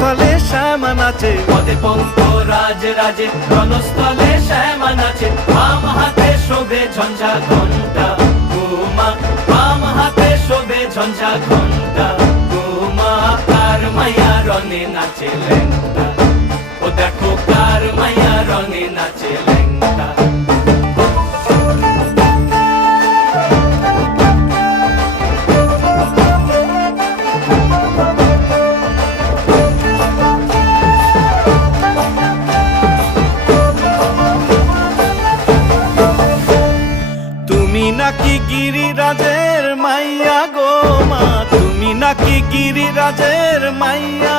রণস্থলে শ্যামা নাচে, পদে পঙ্ক রাজ রাজে রণস্থলে শ্যামা নাচে। বাম হাতে শোভে ঝঞ্ঝা ঘণ্টা উমা, বাম হাতে শোভে ঝঞ্ঝা ঘণ্টা উমা। কার মাইয়া রণে নাচে ল্যাংটা, ও দেখো কার মাইয়া রণে নাচে ল্যাংটা। তুমি নাকি গিরিরাজের মাইয়া গো মা, তুমি নাকি গিরিরাজের মাইয়া।